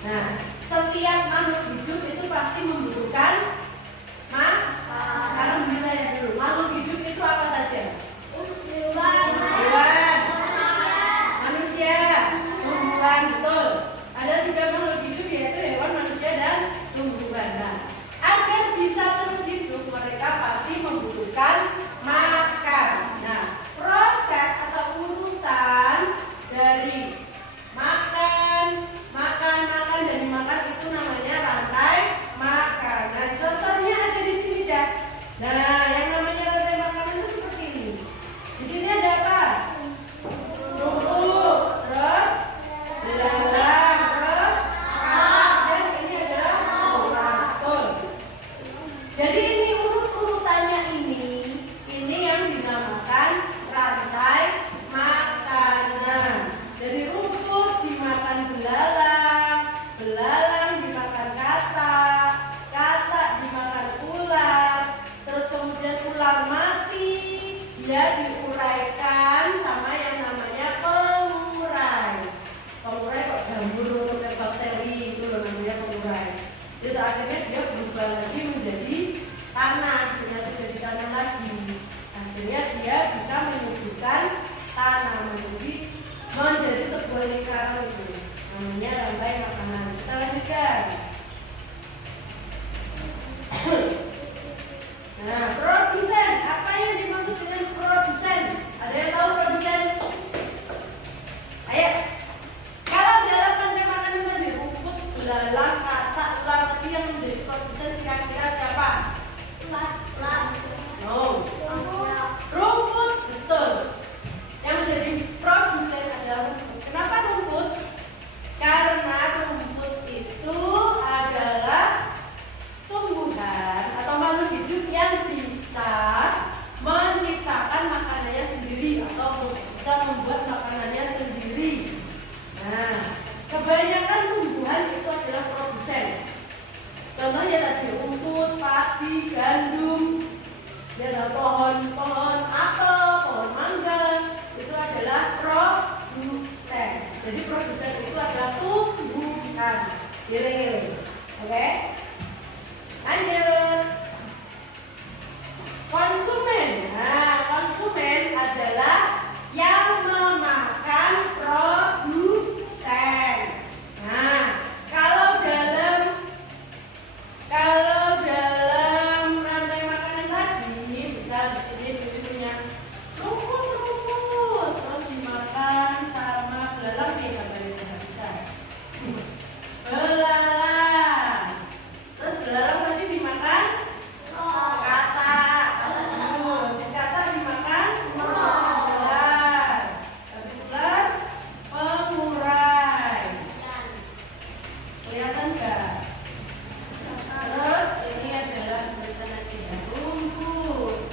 Nah, setiap makhluk hidup itu pasti membutuhkan makan. Alhamdulillah ya dulu. Makhluk hidup itu apa saja? Hewan, manusia, tumbuhan, betul. Ada 3 makhluk hidup yaitu hewan, manusia, dan tumbuhan. Nah, agar bisa terus hidup mereka pasti membutuhkan makan. Nah, proses atau urutan dari makan dan dimakan itu namanya rantai makan. Nah, contohnya ada di sini ya. Nah, yang namanya rantai makanan itu seperti ini. Di sini ada apa? Rumput, terus belalang, terus alat, dan ini adalah orang. Betul. Jadi ini urut-urutannya ini yang dinamakan rantai makanan. Jadi rumput dimakan belalang, belalang dimakan katak dimakan ular, terus kemudian ular mati, dia diuraikan sama yang namanya pengurai. Pengurai kok jamur kayak bakteri itu loh namanya pengurai. Jadi akhirnya dia berubah lagi menjadi tanah, jadi tanah lagi. Akhirnya dia bisa menyuburkan tanah menjadi sebuah lingkaran itu. Namanya rantai makanan. Kita lanjutkan. Nah, produsen. Apa yang dimaksud dengan produsen? Ada yang tahu produsen? Ayo. Kalau dalam rantai makanan tadi rumput, belalang, katak, ular, tadi yang menjadi produsen kira-kira siapa? No. Rumput, betul. Yang menjadi produsen adalah rumput. Kenapa rumput? Karena rumput itu adalah tumbuhan atau makhluk hidup yang bisa menciptakan makanannya sendiri atau bisa membuat makanannya sendiri. Nah, kebanyakan tumbuhan itu adalah produsen. Contohnya tadi rumput, padi, gandum, dan pohon apel, pohon mangga itu adalah produsen. Jadi produsen itu adalah tumbuhan. Giling-giling. Oke? Lanjut. Konsumen. Nah, konsumen adalah yang memakan produsen. Nah, kalau dalam rantai makanan tadi, misal di sini punya rumput, terus dimakan sama belalang nih, katanya tidak bisa. Belalang, terus belalang tadi dimakan katak, habis katak dimakan ular, habis ular pengurai. Kelihatan nggak? Terus ini adalah tulisan tidak rumput.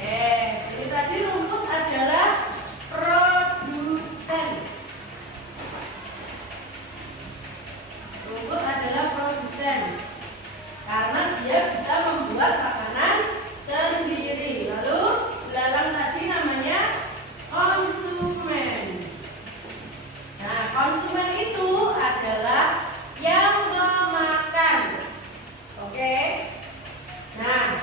Ini tadi rumput adalah produsen. Rumput adalah produsen karena dia bisa membuat makanan sendiri. Lalu belalang tadi namanya konsumen. Nah, konsumen itu adalah yang memakan. Oke. Nah,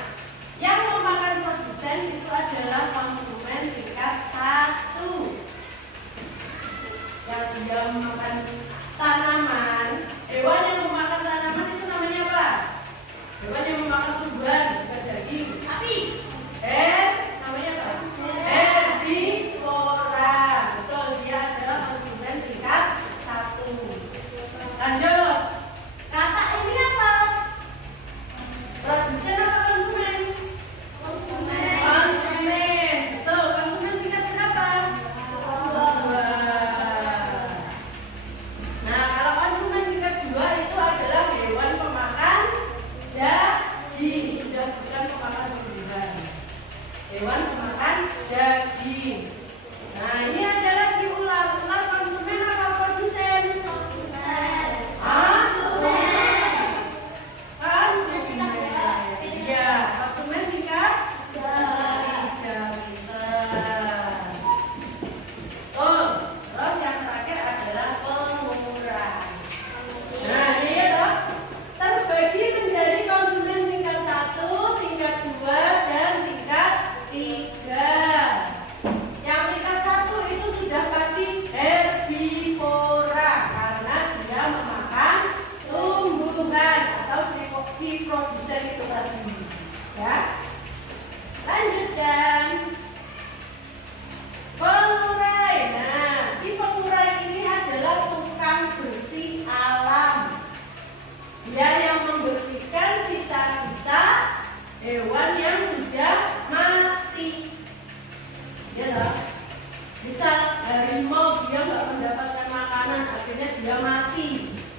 yang memakan produsen itu adalah konsumen tingkat 1. Yang dia memakan tanaman, hewan yang memakan tanaman itu namanya apa? Hewan yang memakan tumbuhan, bukan daging. Api. Namanya apa? Herbivora. Betul, dia adalah konsumen tingkat 1. Lanjut. Katak ini apa? Produsen apa konsumen? Konsumen. Betul, konsumen tingkat berapa? 2. Nah, kalau konsumen tingkat 2 itu adalah hewan pemakan daging, sudah bukan pemakan tumbuhan.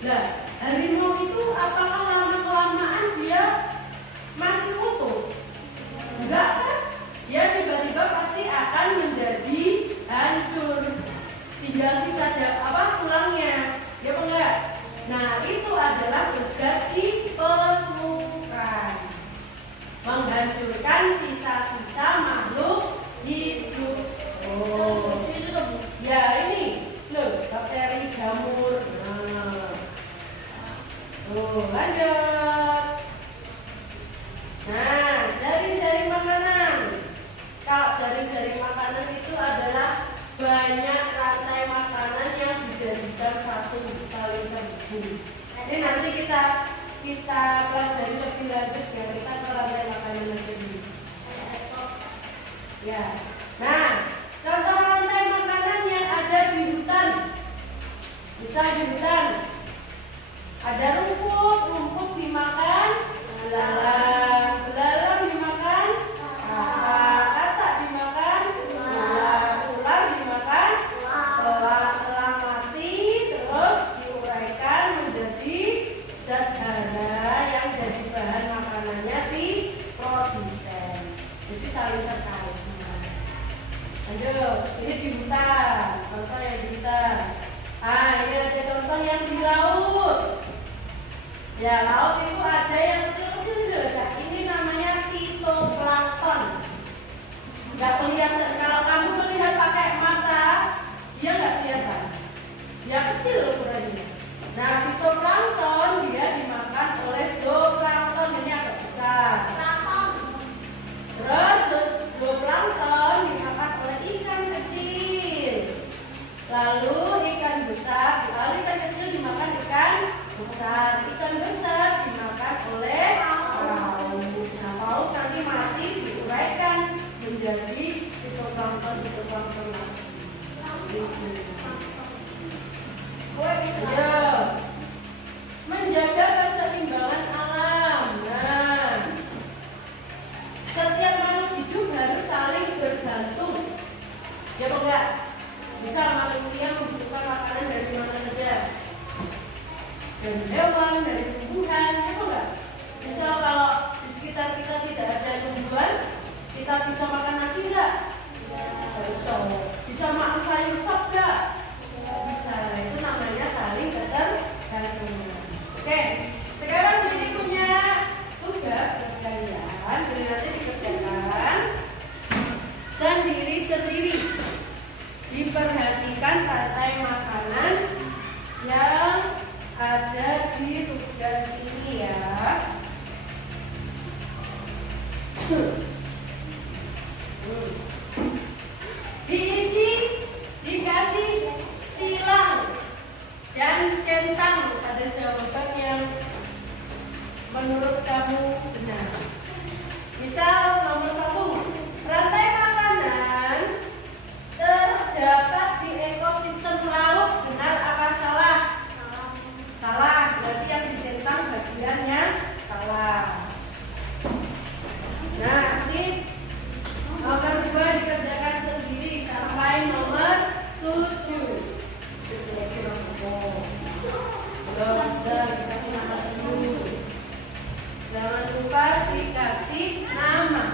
Nah, harimau itu apakah lama-kelamaan dia masih utuh? Enggak kan? Dia tiba-tiba pasti akan menjadi hancur. Tinggal sisa tulangnya. Ya enggak? Nah, itu adalah tugas si pelukan. Menghancurkan sisa-sisa makhluk hidup. Oh. Ya ini loh, bakteri, jamur. Nah. Lanjut. Nah, jaring-jaring makanan. Kalau jaring-jaring makanan itu adalah banyak rantai makanan yang dijadikan satu saling terhubung. Ini nanti kita pelajari lebih lanjut ya, kita ke rantai makanan lagi. Ya. Nah, contoh rantai makanan yang ada di hutan. Bisa di hutan. Ada rumput dimakan belalang dimakan, katak dimakan, ular dimakan, elang mati, terus diuraikan menjadi zat hara yang jadi bahan makanannya si produsen. Jadi saling terkait semuanya. Lanjut, ini di hutan, contoh yang di hutan. Ini ada contoh yang di laut. Ya, laut itu ada yang kecil-kecil saja. Ini namanya fitoplankton. Nggak kelihatan. Kalau kamu melihat pakai mata, dia nggak kelihatan. Dia kecil ukurannya. Nah, fitoplankton dia dimakan oleh zooplankton. Ini agak besar. Terus zooplankton dimakan oleh ikan kecil. Lalu ikan besar, lalu ikan kecil dimakan ikan besar. Ikan besar dimakan oleh paus. Nah, paus nanti mati diuraikan menjadi fitoplankton lagi. Ayo, menjaga keseimbangan alam. Nah, setiap makhluk hidup harus saling bergantung. Ya enggak? Bisa manusia membutuhkan makanan dari mana saja. Dari hewan, dari tumbuhan, ya enggak? Misal kalau di sekitar kita tidak ada tumbuhan, kita bisa makan nasi enggak? Bisa makan sayur sop enggak? Bisa. Itu namanya saling bergantung. Oke, sekarang ini punya tugas bagi kalian. Ini nanti dikerjakan sendiri-sendiri. Diperhatikan rantai makanan yang ada di tugas ini ya. Diisi, dikasih silang dan centang pada jawaban yang menurut kamu benar. Misal nomor 1, rantai makanan terdapat di ekosistem laut. Benar apa salah? Salah, berarti yang dicentang bagiannya salah. Nah, sih nomor 2 dikerjakan sendiri sampai nomor 7. Terus lagi nomor belum dikasih nama dulu. Jangan lupa dikasih nama.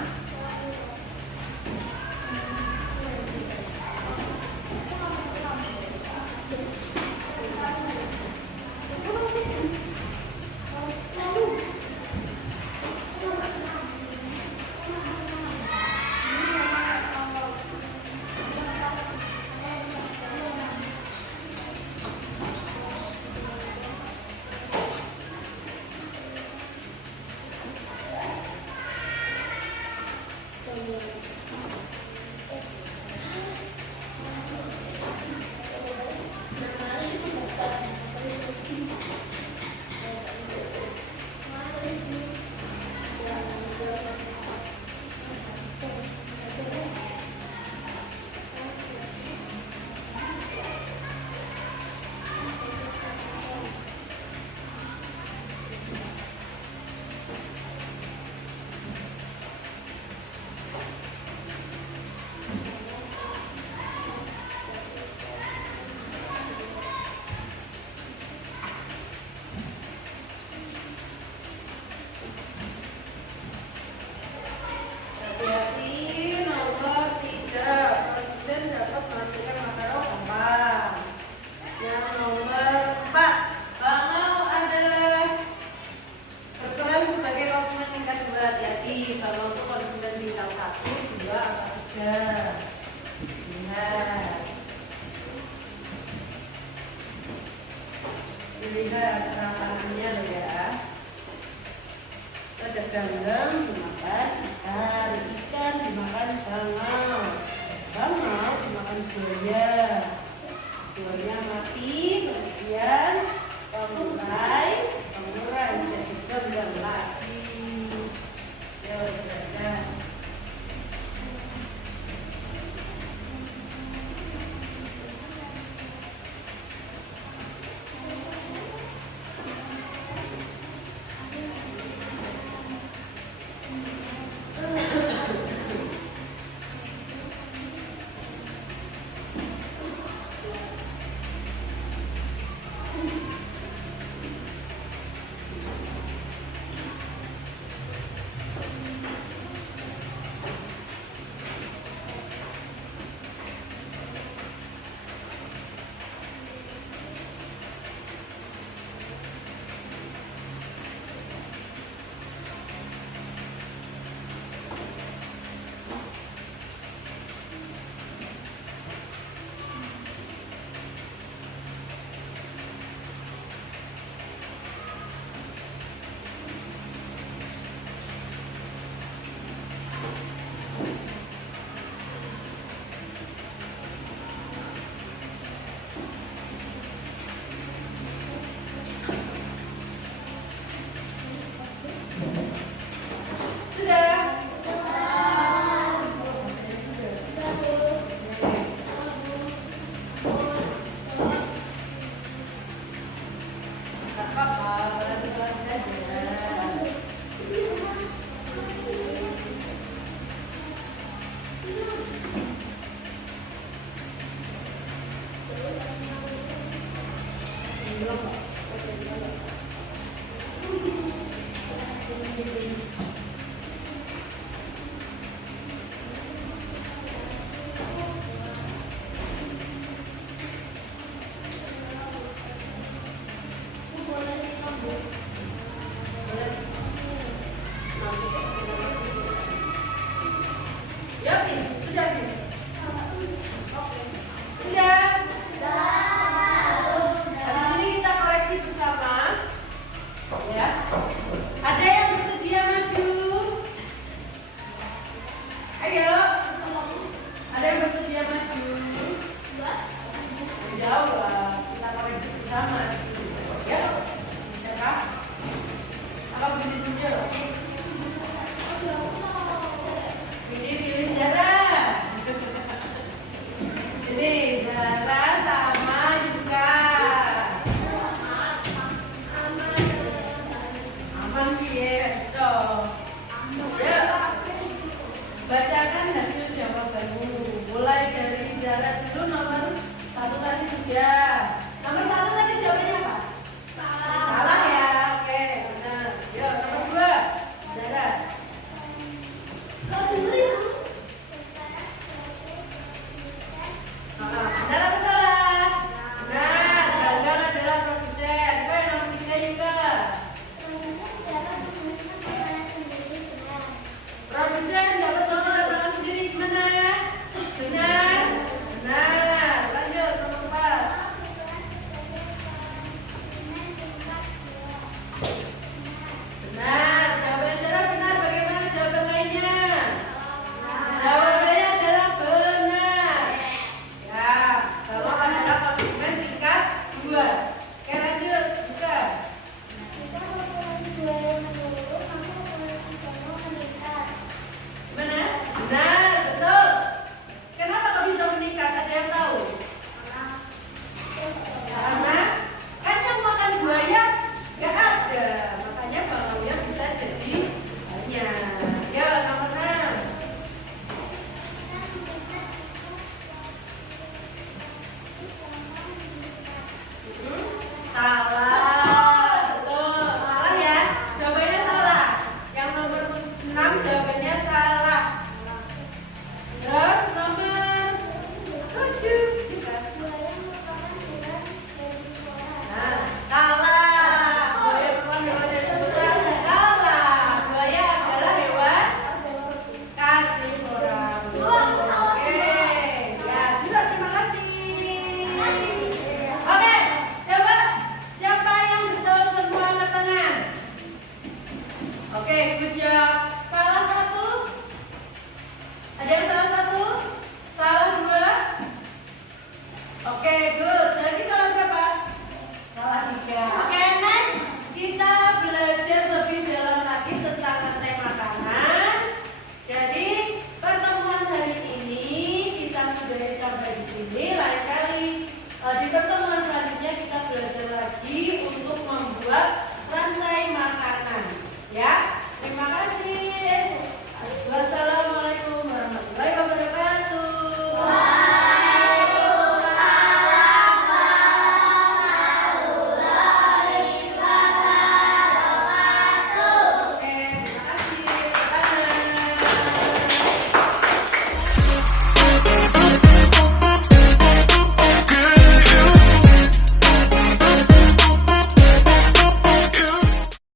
Dilihat makanannya loh ya. Ada gandum dimakan ikan, ikan dimakan bangau, bangau dimakan buaya, buaya mati, kemudian pengurai, pengurai jadi gandum lagi. Ya udah. Jawab, kita koreksi bersama.